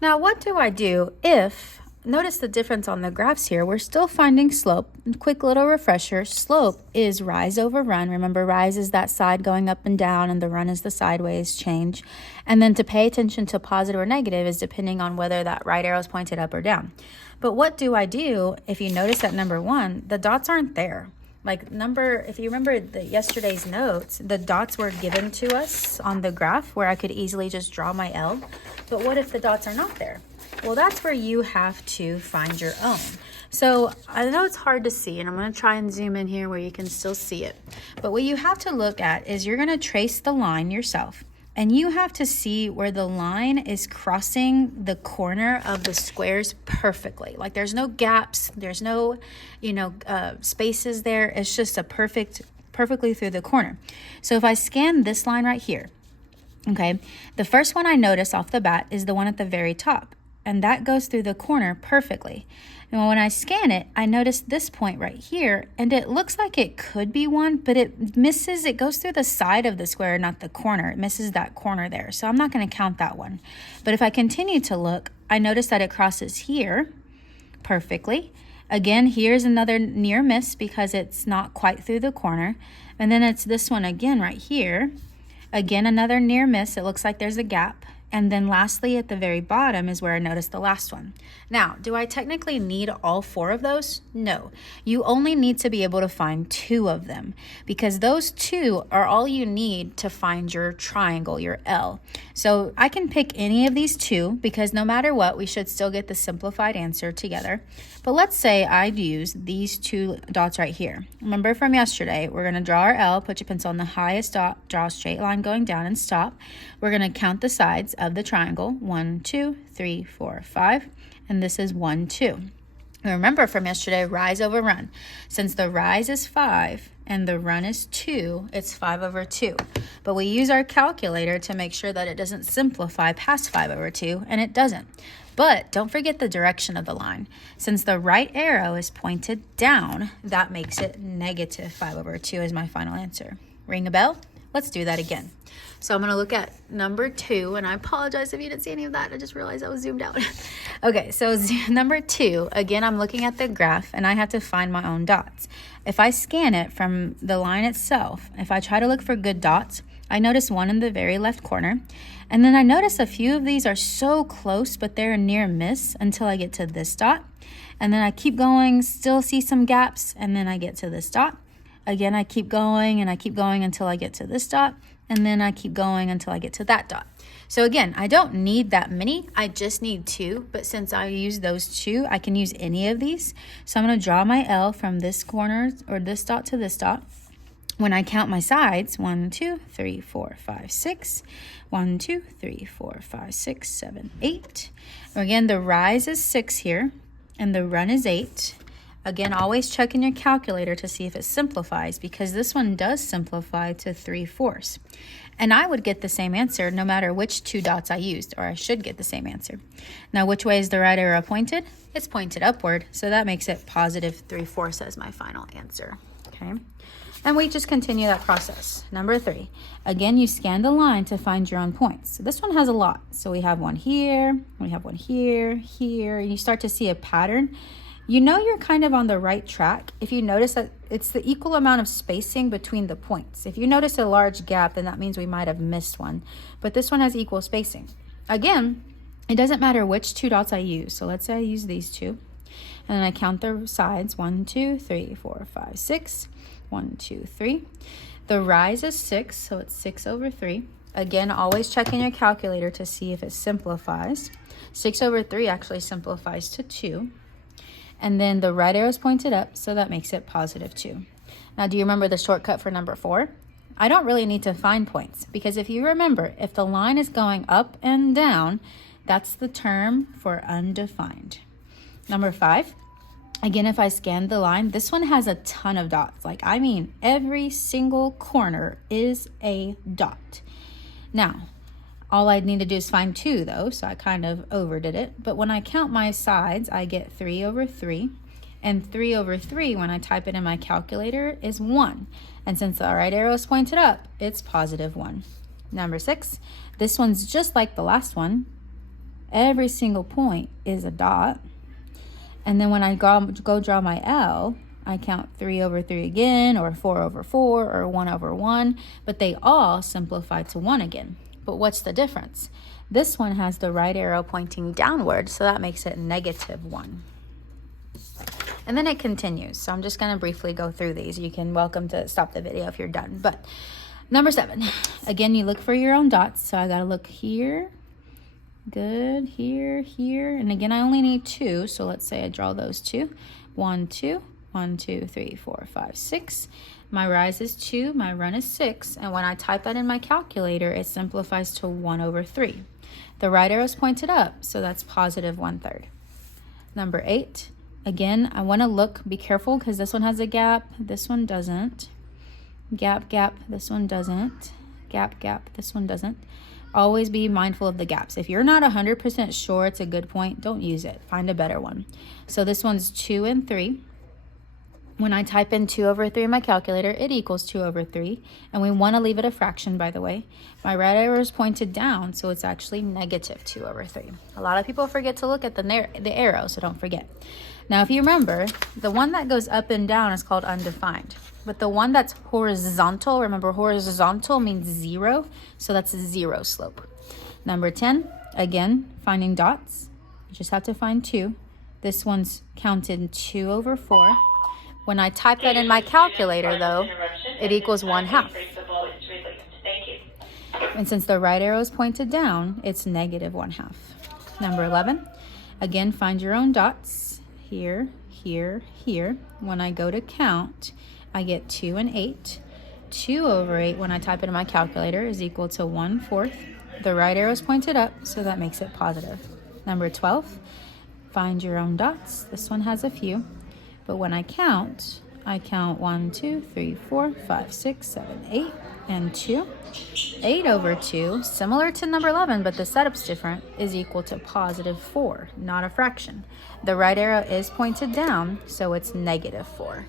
Now, what do I do if, notice the difference on the graphs here, we're still finding slope. Quick little refresher, slope is rise over run. Remember, rise is that side going up and down, and the run is the sideways change. And then to pay attention to positive or negative is depending on whether that right arrow is pointed up or down. But what do I do if you notice at number 1, the dots aren't there? If you remember yesterday's notes, the dots were given to us on the graph where I could easily just draw my L. But what if the dots are not there? Well, that's where you have to find your own. So I know it's hard to see, and I'm going to try and zoom in here where you can still see it. But what you have to look at is you're going to trace the line yourself. And you have to see where the line is crossing the corner of the squares perfectly. Like there's no gaps, there's no, spaces there. It's just a perfectly through the corner. So if I scan this line right here, okay, the first one I notice off the bat is the one at the very top. And that goes through the corner perfectly. And when I scan it, I notice this point right here, and it looks like it could be 1, but it misses, it goes through the side of the square, not the corner. It misses that corner there, so I'm not going to count that one. But if I continue to look, I notice that it crosses here perfectly. Again, here's another near miss because it's not quite through the corner. And then it's this one again right here. Again, another near miss. It looks like there's a gap. And then lastly, at the very bottom is where I noticed the last one. Now, do I technically need all 4 of those? No. You only need to be able to find 2 of them because those 2 are all you need to find your triangle, your L. So I can pick any of these 2 because no matter what, we should still get the simplified answer together. But let's say I'd use these 2 dots right here. Remember from yesterday, we're going to draw our L, put your pencil on the highest dot, draw a straight line going down and stop. We're going to count the sides of the triangle, 1, 2, 3, 4, 5, and this is 1, 2. Remember from yesterday, rise over run. Since the rise is 5 and the run is 2, it's 5 over 2. But we use our calculator to make sure that it doesn't simplify past 5 over 2, and it doesn't. But don't forget the direction of the line. Since the right arrow is pointed down, that makes it negative 5 over 2 is my final answer. Ring a bell? Let's do that again. So I'm going to look at number 2, and I apologize if you didn't see any of that. I just realized I was zoomed out. Okay, so number 2, again, I'm looking at the graph, and I have to find my own dots. If I scan it from the line itself, if I try to look for good dots, I notice one in the very left corner, and then I notice a few of these are so close, but they're a near miss until I get to this dot. And then I keep going, still see some gaps, and then I get to this dot. Again, I keep going, and I keep going until I get to this dot, and then I keep going until I get to that dot. So again, I don't need that many, I just need 2, but since I use those 2, I can use any of these. So I'm going to draw my L from this corner, or this dot to this dot. When I count my sides, 1, 2, 3, 4, 5, 6, 1, 2, 3, 4, 5, 6, 7, 8. Again, the rise is 6 here, and the run is 8. Again, always check in your calculator to see if it simplifies because this one does simplify to 3/4. And I would get the same answer no matter which 2 dots I used, or I should get the same answer. Now, which way is the right arrow pointed? It's pointed upward, so that makes it positive 3/4 as my final answer, okay? And we just continue that process. Number 3, again, you scan the line to find your own points. So this one has a lot. So we have one here, we have one here, here, and you start to see a pattern. You know you're kind of on the right track if you notice that it's the equal amount of spacing between the points. If you notice a large gap, then that means we might have missed one. But this one has equal spacing. Again, it doesn't matter which 2 dots I use. So let's say I use these 2. And then I count the sides, 1, 2, 3, 4, 5, 6. 1, 2, 3. The rise is 6, so it's 6 over 3. Again, always check in your calculator to see if it simplifies. 6 over 3 actually simplifies to 2. And then the right arrow is pointed up, so that makes it positive 2. Now, do you remember the shortcut for number 4? I don't really need to find points because if you remember, if the line is going up and down, that's the term for undefined. Number 5, again, if I scan the line, this one has a ton of dots. I mean, every single corner is a dot. Now, all I need to do is find 2 though, so I kind of overdid it. But when I count my sides, I get 3 over 3. And 3 over 3, when I type it in my calculator, is 1. And since the right arrow is pointed up, it's positive 1. Number 6, this one's just like the last one. Every single point is a dot. And then when I go draw my L, I count 3 over 3 again, or 4 over 4, or 1 over 1, but they all simplify to 1 again. But what's the difference? This one has the right arrow pointing downward, so that makes it -1. And then it continues. So I'm just going to briefly go through these. You can welcome to stop the video if you're done. But number 7, again, you look for your own dots. So I got to look here. Good. Here, here. And again, I only need 2. So let's say I draw those 2. 1, 2. 1, 2, 3, 4, 5, 6. My rise is 2. My run is 6. And when I type that in my calculator, it simplifies to 1 over 3. The right arrow is pointed up, so that's +1/3. Number 8. Again, I want to look, be careful because this one has a gap, this one doesn't. Gap, gap, this one doesn't. Gap, gap, this one doesn't. Always be mindful of the gaps. If you're not 100% sure it's a good point, don't use it. Find a better one. So this one's 2 and 3. When I type in 2 over 3 in my calculator, it equals 2 over 3. And we want to leave it a fraction, by the way. My right arrow is pointed down, so it's actually -2 over 3. A lot of people forget to look at the arrow, so don't forget. Now, if you remember, the one that goes up and down is called undefined. But the one that's horizontal, remember horizontal means 0, so that's a 0 slope. Number 10, again, finding dots. You just have to find 2. This one's counted 2 over 4. When I type that in my calculator, though, it equals 1/2. And since the right arrow is pointed down, it's -1/2. Number 11, again, find your own dots. Here, here, here. When I go to count, I get 2 and 8. 2 over 8, when I type it in my calculator, is equal to 1/4. The right arrow is pointed up, so that makes it positive. Number 12, find your own dots. This one has a few. But when I count 1, 2, 3, 4, 5, 6, 7, 8, and 2. 8 over 2, similar to number 11, but the setup's different, is equal to +4, not a fraction. The right arrow is pointed down, so it's -4.